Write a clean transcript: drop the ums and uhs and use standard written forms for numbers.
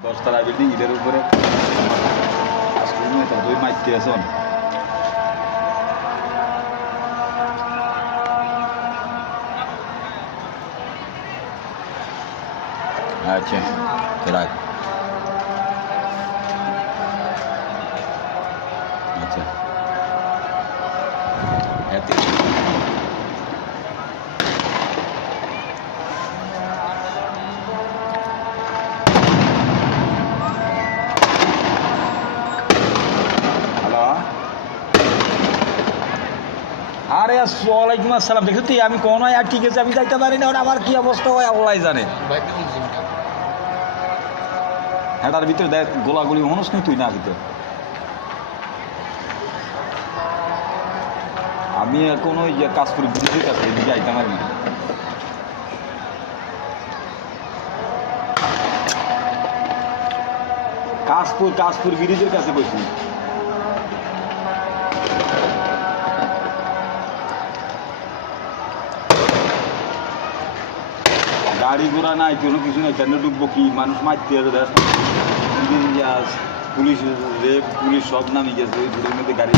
দশতলা বিল্ডিং এটার উপরে দুই মাইতে আছে আচ্ছা রাখ আচ্ছা আরে ওয়ালাইকুম আসসালাম দেখো তুই আমি কোন হয় আর ঠিক আছে আমি যাইতে পারি না ওটা আবার কি অবস্থা হয় আল্লাহ জানে হ্যাঁ ভিতরে দেখ গোলাগুলি মানুষ নেই তুই না ভিতরে আমি এখন ওই যে কাশপুর ব্রিজের কাছে এদিকে আইতে পারি না কাশপুর ব্রিজের কাছে বসি গাড়ি ঘোড়া নাই কোনো কিছু নাই কেন ডুববো কি মানুষ মারতে পুলিশ রেপ পুলিশ সব নামে গেছে ওই ঘুরের মধ্যে গাড়ি